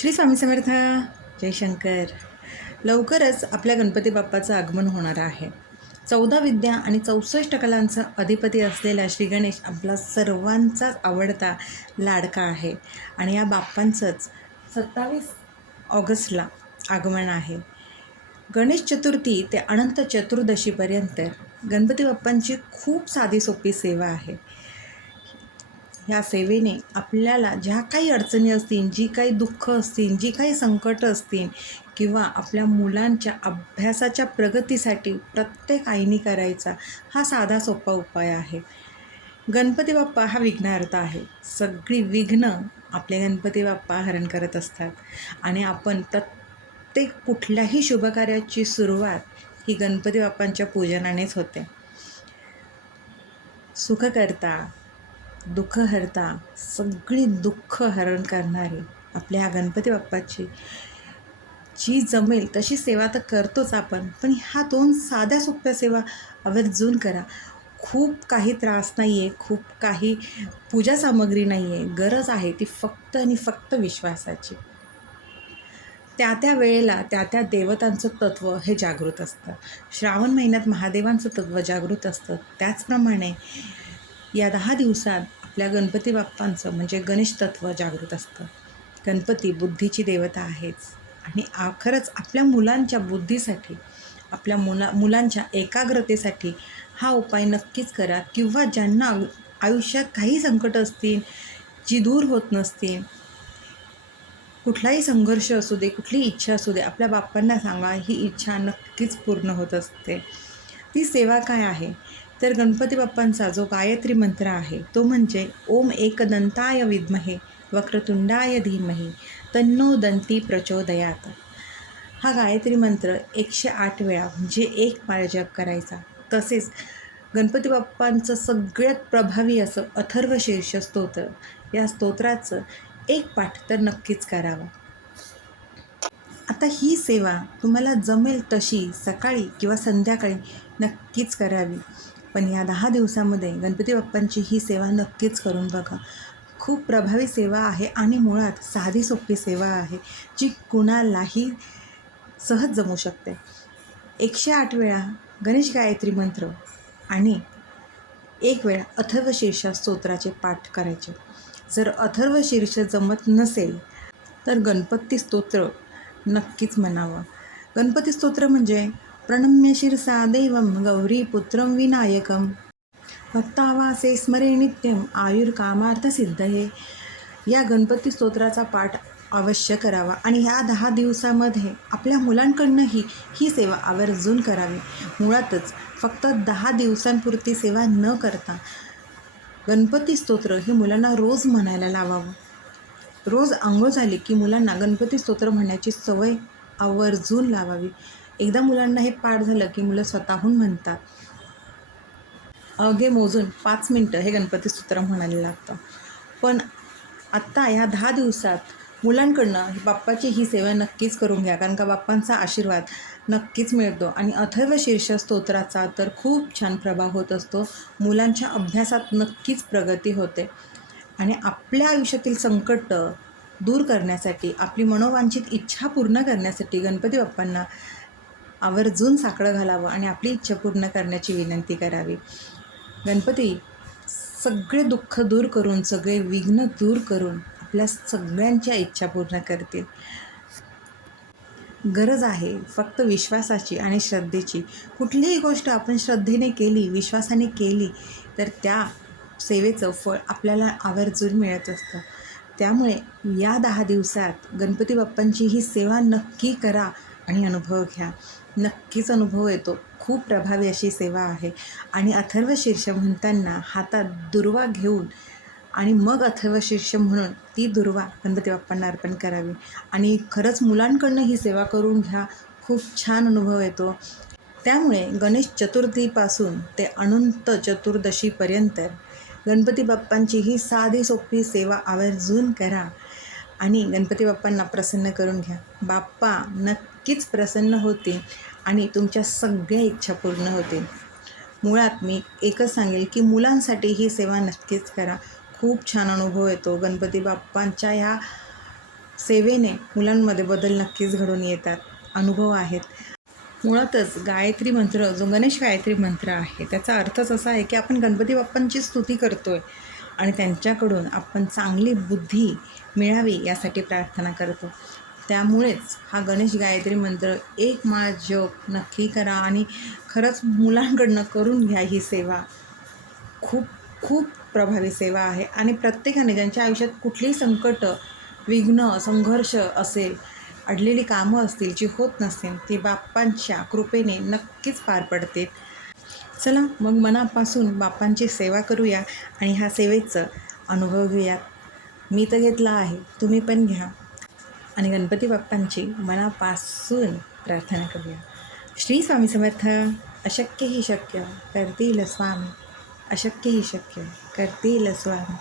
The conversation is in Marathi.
श्री स्वामी समर्थ जयशंकर लवकरच आपल्या गणपती बाप्पाचं आगमन होणार आहे. चौदा विद्या आणि चौसष्ट कलांचा अधिपती असलेला श्री गणेश आपला सर्वांचाच आवडता लाडका आहे. आणि या बाप्पांचंच सत्तावीस ऑगस्टला आगमन आहे. गणेश चतुर्थी ते अनंत चतुर्दशीपर्यंत गणपती बाप्पांची खूप साधी सोपी सेवा आहे. ह्या सेवेने आपल्याला ज्या काही अडचणी असतील जी काही दुःख असतील जी काही संकट असतील किंवा आपल्या मुलांच्या अभ्यासाच्या प्रगतीसाठी प्रत्येक आईने करायचा हा साधा सोपा उपाय आहे. गणपती बाप्पा हा विघ्नार्थ आहे. सगळी विघ्न आपले गणपती बाप्पा हरण करत असतात. आणि आपण प्रत्येक कुठल्याही शुभकार्याची सुरुवात ही गणपती बाप्पांच्या पूजनानेच होते. सुखकर्ता करता दुःख हरता सगळी दुःख हरण करणारी आपल्या ह्या गणपती बाप्पाची. जी जमेल तशी सेवा तर करतोच आपण पण ह्या दोन साध्या सोप्या सेवा आवर्जून करा. खूप काही त्रास नाही आहे खूप काही पूजा सामग्री नाही आहे गरज आहे ती फक्त आणि फक्त विश्वासाची. त्या त्या वेळेला त्या त्या देवतांचं तत्त्व हे जागृत असतं. श्रावण महिन्यात महादेवांचं तत्त्व जागृत असतं. त्याचप्रमाणे या दहा दिवसात आपल्या गणपती बाप्पांचं म्हणजे गणेश तत्त्व जागृत असतं. गणपती बुद्धीची देवता आहेच. आणि खरंच आपल्या मुलांच्या बुद्धीसाठी आपल्या मुला मुलांच्या एकाग्रतेसाठी हा उपाय नक्कीच करा. किंवा ज्यांना आयुष्यात काही संकट असतील जी दूर होत नसतील कुठलाही संघर्ष असू दे कुठली इच्छा असू दे आपल्या बाप्पांना सांगा ही इच्छा नक्कीच पूर्ण होत असते. ती सेवा काय आहे? तर गणपती बाप्पांचा जो गायत्री मंत्र आहे तो म्हणजे ओम एकदंताय विद्महे वक्रतुंडाय धीमहे तन्नो दंती प्रचोदयात. हा गायत्री मंत्र एकशे आठ वेळा म्हणजे एक माळ जप करायचा. तसेच गणपती बाप्पांचं सगळ्यात प्रभावी असं अथर्व शीर्ष स्तोत्र या स्तोत्राचं एक पाठ तर नक्कीच करावा. आता ही सेवा तुम्हाला जमेल तशी सकाळी किंवा संध्याकाळी नक्कीच करावी. पण या दहा दिवसामध्ये गणपती बाप्पांची ही सेवा नक्कीच करून बघा. खूप प्रभावी सेवा आहे आणि मुळात साधी सोपी सेवा आहे जी कुणालाही सहज जमू शकते. एकशे आठ वेळा गणेश गायत्री मंत्र आणि एक वेळा अथर्व शीर्ष स्तोत्राचे पाठ करायचे. जर अथर्व शीर्ष जमत नसेल तर गणपती स्तोत्र नक्कीच म्हणावं. गणपती स्तोत्र म्हणजे प्रणम्य शिरसा दैवम गौरीपुत्रं विनायकं। भक्तावासे स्मरे नित्यम आयुर्कामार्थसिद्धये या गणपती स्तोत्राचा पाठ अवश्य करावा आणि ह्या दहा दिवसामध्ये आपल्या मुलांकडनंही ही सेवा आवर्जून करावी. मुळातच फक्त दहा दिवसांपुरती सेवा न करता गणपती स्तोत्र हे मुलांना रोज म्हणायला लावावं. रोज आंघोळ झाली की मुलांना गणपती स्तोत्र म्हणण्याची सवय आवर्जून लावावी. एकदा मुलांना हे पाठ झालं की मुलं स्वतःहून म्हणतात. अवघे मोजून पाच मिनटं हे गणपती स्तोत्र म्हणायला लागतं. पण आत्ता ह्या दहा दिवसात मुलांकडनं बाप्पाची ही सेवा नक्कीच करून घ्या. कारण का बाप्पांचा आशीर्वाद नक्कीच मिळतो. आणि अथर्व शीर्ष स्तोत्राचा तर खूप छान प्रभाव होत असतो. मुलांच्या अभ्यासात नक्कीच प्रगती होते. आणि आपल्या आयुष्यातील संकट दूर करण्यासाठी आपली मनोवांछित इच्छा पूर्ण करण्यासाठी गणपती बाप्पांना आवर्जून साकडं घालावं आणि आपली इच्छा पूर्ण करण्याची विनंती करावी. गणपती सगळे दुःख दूर करून सगळे विघ्न दूर करून आपल्या सगळ्यांच्या इच्छा पूर्ण करतील. गरज आहे फक्त विश्वासाची आणि श्रद्धेची. कुठलीही गोष्ट आपण श्रद्धेने केली विश्वासाने केली तर त्या सेवेचं फळ आपल्याला आवर्जून मिळत असतं. त्यामुळे या दहा दिवसात गणपती बाप्पांची ही सेवा नक्की करा आणि अनुभव घ्या. नक्कीच अनुभव येतो. खूप प्रभावी अशी सेवा आहे. आणि अथर्व शीर्ष म्हणताना हातात दुर्वा घेऊन आणि मग अथर्व शीर्ष म्हणून ती दुर्वा गणपती बाप्पांना अर्पण करावी. आणि खरंच मुलांकडनं ही सेवा करून घ्या. खूप छान अनुभव येतो. त्यामुळे गणेश चतुर्थीपासून ते अनंत चतुर्दशीपर्यंत गणपती बाप्पांची ही साधी सोपी सेवा आवर्जून करा आणि गणपती बाप्पांना प्रसन्न करून घ्या. बाप्पा नक्कीच प्रसन्न होतील. आणि तुमच्या सगळ्या इच्छा पूर्ण होतील. मुळात मी एकच सांगेल की मुलांसाठी ही सेवा नक्कीच करा. खूप छान अनुभव येतो. गणपती बाप्पांच्या ह्या सेवेने मुलांमध्ये बदल नक्कीच घडून येतात. अनुभव आहेत. मुळातच गायत्री मंत्र जो गणेश गायत्री मंत्र आहे त्याचा अर्थच असा आहे की आपण गणपती बाप्पांची स्तुती करतो आहे आणि त्यांच्याकडून आपण चांगली बुद्धी मिळावी यासाठी प्रार्थना करतो. त्यामुळेच हा गणेश गायत्री मंत्र एक माळ जप नक्की करा आणि खरंच मुलांकडनं करून घ्या ही सेवा. खूप खूप प्रभावी सेवा आहे आणि प्रत्येकाने ज्यांच्या आयुष्यात कुठलीही संकट विघ्न संघर्ष असेल अडलेली कामं असतील जी होत नसतील ती बाप्पांच्या कृपेने नक्कीच पार पडते चला मग मनापासून बाप्पांची सेवा करूया आणि ह्या सेवेचं अनुभव घेऊयात. मी तर घेतला आहे तुम्ही पण घ्या. आणि गणपती बाप्पांची मनापासून प्रार्थना करूया. श्री स्वामी समर्थ अशक्य ही शक्य करतील स्वामी अशक्य ही शक्य करतील स्वामी.